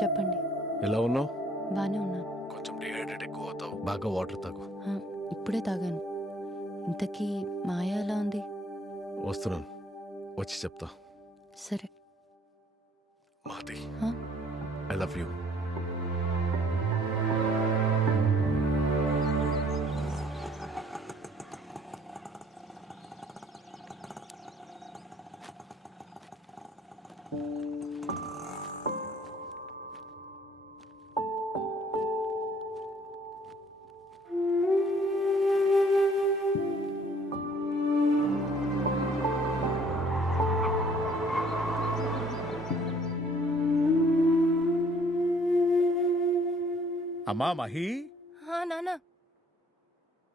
చెప్పండి. ఎలా ఉన్నావు? బానే ఉన్నాను. కొంచెం డిహైడ్రేట్ ఎక్కువ అవుతావు, బాగా వాటర్ తాగు. ఇప్పుడే తాగాను. ఇంతకీ మాయ ఎలా ఉంది? వస్తున్నాను, వచ్చి చెప్తా. సరే. మహతి, హా? I love you. అమ్మా మహి, నానా.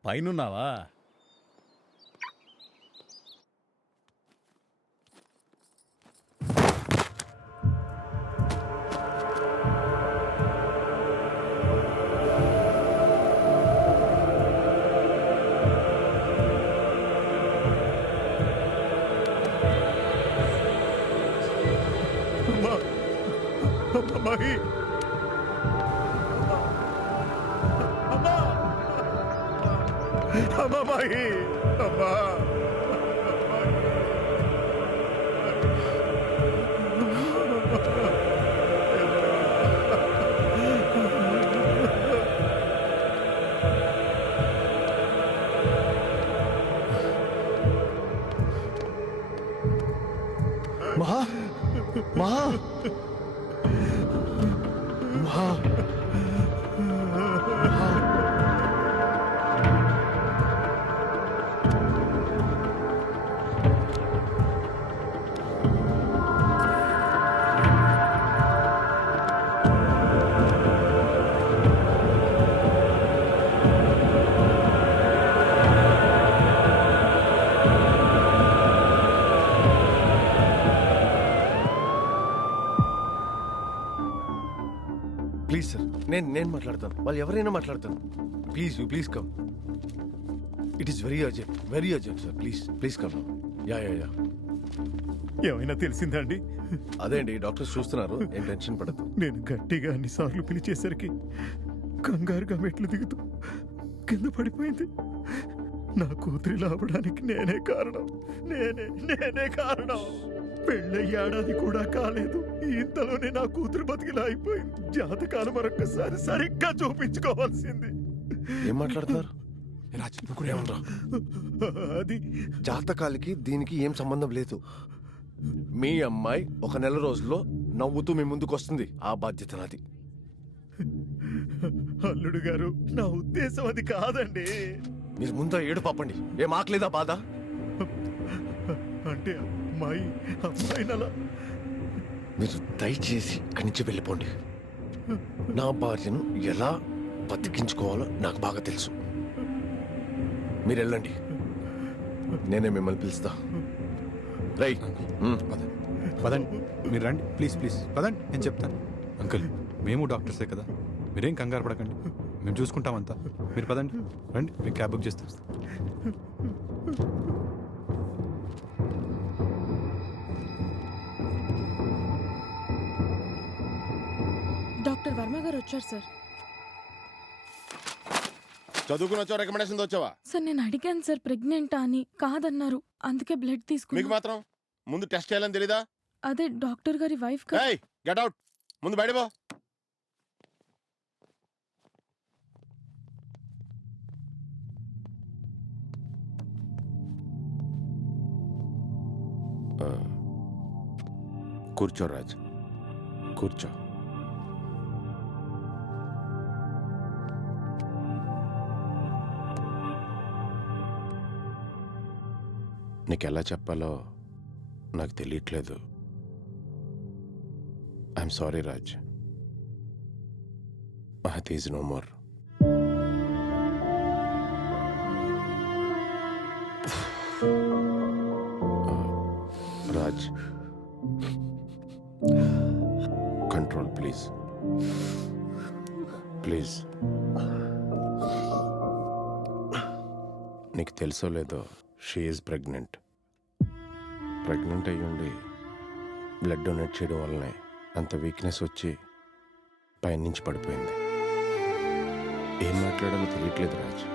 పైనున్నావా? అమ్మా, అమ్మా మహి, అమ్మా, అమ్మా మహి, అమ్మా. మహా, మహా, మహా, మహా. ప్లీజ్ సార్, నేను మాట్లాడతాను. వాళ్ళు ఎవరైనా మాట్లాడతాను. Please come. It is very urgent sir. Please come. Yeah. ఏమైనా తెలిసిందండి? అదే అండి, డాక్టర్స్ చూస్తున్నారు, ఏం టెన్షన్ పడద్దు. నేను గట్టిగా అన్నిసార్లు పిలిచేసరికి కంగారుగా మెట్లు దిగుతూ కింద పడిపోయింది. నా కూతురి లావడానికి నేనే కారణం. పెళ్ళయ్యి ఏడాది కూడా కాలేదు, ఇంతలోనే నా కూతురు బతికిలా అయిపోయింది. జాతకాలు మరొక్కసారి సరిగ్గా చూపించుకోవాల్సింది. ఏం మాట్లాడుతున్నారు? అది జాతకాలకి దీనికి ఏం సంబంధం లేదు. మీ అమ్మాయి ఒక నెల రోజుల్లో నవ్వుతూ మీ ముందుకు వస్తుంది. ఆ బాధ్యత నాది. అల్లుడు గారు, నా ఉద్దేశం అది కాదండి. మీరు ముందు ఏడు పాపండి. ఏం ఆకలేదా బాధ? అంటే అమ్మాయినలా మీరు దయచేసి ఇక్కడి నుంచి వెళ్ళిపోండి. నా భార్యను ఎలా బతికించుకోవాలో నాకు బాగా తెలుసు. మీరు వెళ్ళండి, నేనే మిమ్మల్ని పిలుస్తా. రై పదండి, మీరు రండి. ప్లీజ్ పదండి, నేను చెప్తాను. అంకుల్, మేము డాక్టర్సే కదా, మీరేం కంగారు పడకండి, మేము చూసుకుంటామంతా. మీరు పదండి, రండి, మీకు క్యాబ్ బుక్ చేస్తాం. డాక్టర్ వర్మ గారు వచ్చారు సార్. చదువుకుని వచ్చావా, రికమెండేషన్ వచ్చావా? సార్ నేను అడిగాను సార్ ప్రెగ్నెంటా అని, కాదన్నారు. అందుకే బ్లడ్ మీకు తీసుకున్నా. మాత్రం ముందు టెస్ట్ చేయాలని తెలీదా? అదే డాక్టర్ గారి వైఫ్ గెట్ అవుట్, ముందు బయట పో. కూర్చో రాజ్, కూర్చో. నీకెలా చెప్పాలో నాకు తెలియట్లేదు. I'm sorry Raj. Mahathi is no more. Raj, control please. నీకు తెలుసో లేదో, షీ ఈజ్ ప్రెగ్నెంట్ అయ్యుండి బ్లడ్ డొనేట్ చేయడం వల్లనే అంత వీక్నెస్ వచ్చి పైన నుంచి పడిపోయింది. ఏం మాట్లాడాలో తెలియట్లేదు Raj.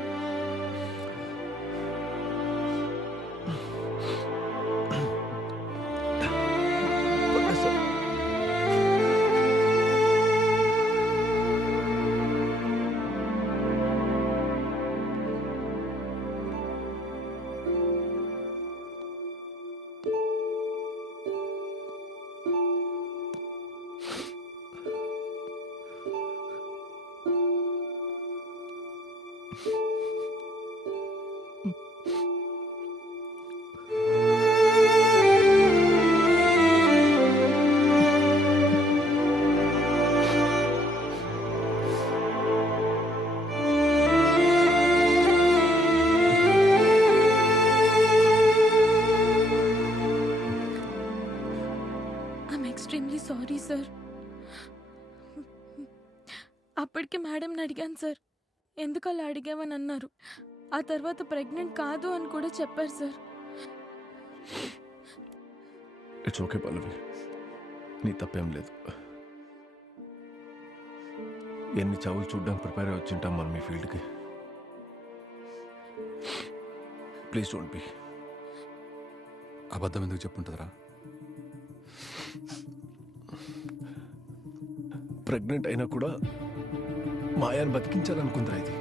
I'm extremely sorry sir. అప్పటికే మేడంని అడిగాను సార్, ఎందుకు అలా అడిగామని అన్నారు. ఆ తర్వాత ప్రెగ్నెంట్ కాదు అని కూడా చెప్పారు సార్. ఇట్స్ ఓకే పల్లవి, నీ తప్పేం లేదు. ఎన్ని చావులు చూడడానికి ప్రిపేర్ అయి వచ్చింటాం మనం ఈ ఫీల్డ్కి. Please don't be. అబద్ధం ఎందుకు చెప్పుంటుందిరా? ప్రెగ్నెంట్ అయినా కూడా మాయాన్ని బతికించాలనుకుందిరా ఇది.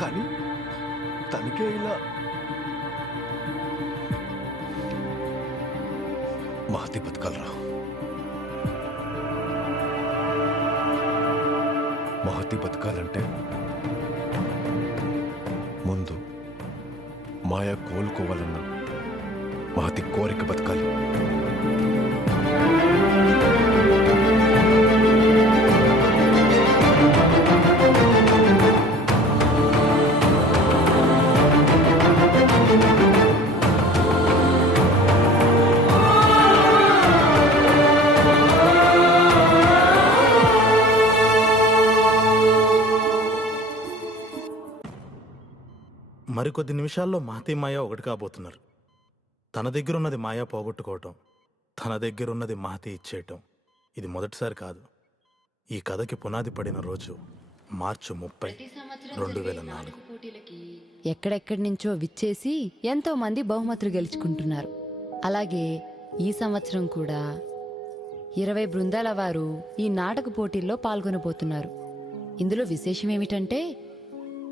కానీ తనకే ఇలా మహతి బతకాలరా. మహతి బతకాలంటే ముందు మాయ కోలుకోవాలన్న మహతి కోరిక బతకాలి. మరికొద్ది నిమిషాల్లో మహతి మాయ ఒకటి కాబోతున్నారు. తన దగ్గర ఉన్నది మాయ పోగొట్టుకోవటం, తన దగ్గర ఉన్నది మహతి ఇచ్చేయటం ఇది మొదటిసారి కాదు. ఈ కథకి పునాది పడిన రోజు మార్చి 30, 2004. ఎక్కడెక్కడి నుంచో విచ్చేసి ఎంతో మంది బహుమతులు గెలుచుకుంటున్నారు. అలాగే ఈ సంవత్సరం కూడా 20 బృందాల వారు ఈ నాటక పోటీల్లో పాల్గొనబోతున్నారు. ఇందులో విశేషం ఏమిటంటే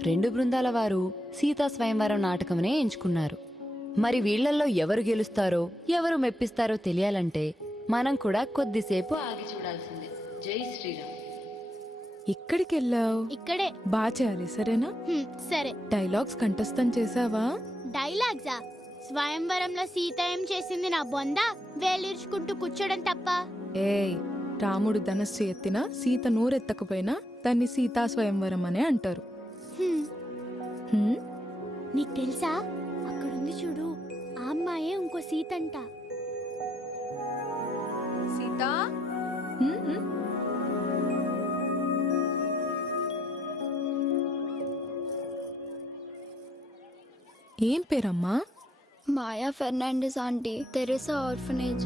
2 బృందాల వారు సీతా స్వయంవరం నాటకమనే ఎంచుకున్నారు. మరి వీళ్లల్లో ఎవరు గెలుస్తారో ఎవరు మెప్పిస్తారో తెలియాలంటే మనం కూడా కొద్దిసేపు ఆగి చూడాల్సిందే. జై శ్రీరామ్. ఇక్కడికి వెళ్ళావు? ఇక్కడే. బాగా చేయాలి, సరేనా? సరే. డైలాగ్స్ కంఠస్థం చేసావా? డైలాగ్సా? స్వయంవరంలో సీత ఏం చేసింది నా బొంద? వేలిర్చుకుంటూ కూర్చోడం తప్ప. ఏయ్, రాముడు ధనస్సు ఎత్తినా సీత నోరెత్తకపోయినా దాన్ని సీతా స్వయంవరం అనే అంటారు. నీకు తెలుసా, అక్కడుంది చూడు, ఆ అమ్మాయే ఇంకో సీత అంట. సీత ఏం పేరమ్మా? మాయా ఫెర్నాండెస్ ఆంటీ, తెరేసా ఆర్ఫనేజ్.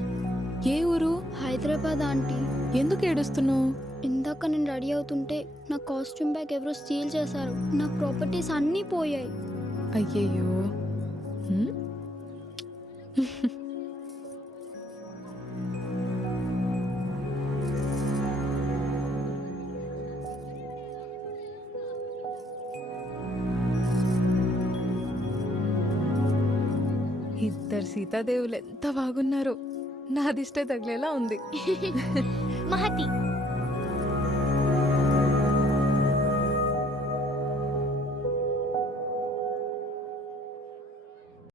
ఏ ఊరు? హైదరాబాద్ ఆంటీ. ఎందుకు ఏడుస్తున్నావు? ఇందాక నేను రెడీ అవుతుంటే నా కాస్ట్యూమ్ బ్యాగ్ ఎవరో స్టీల్ చేశారు. నా ప్రాపర్టీస్ అన్నీ పోయాయి. అయ్యయ్యో. ఇద్దరు సీతాదేవులు ఎంత బాగున్నారు. నా దిష్టే తగిలేలా ఉంది. మహతి,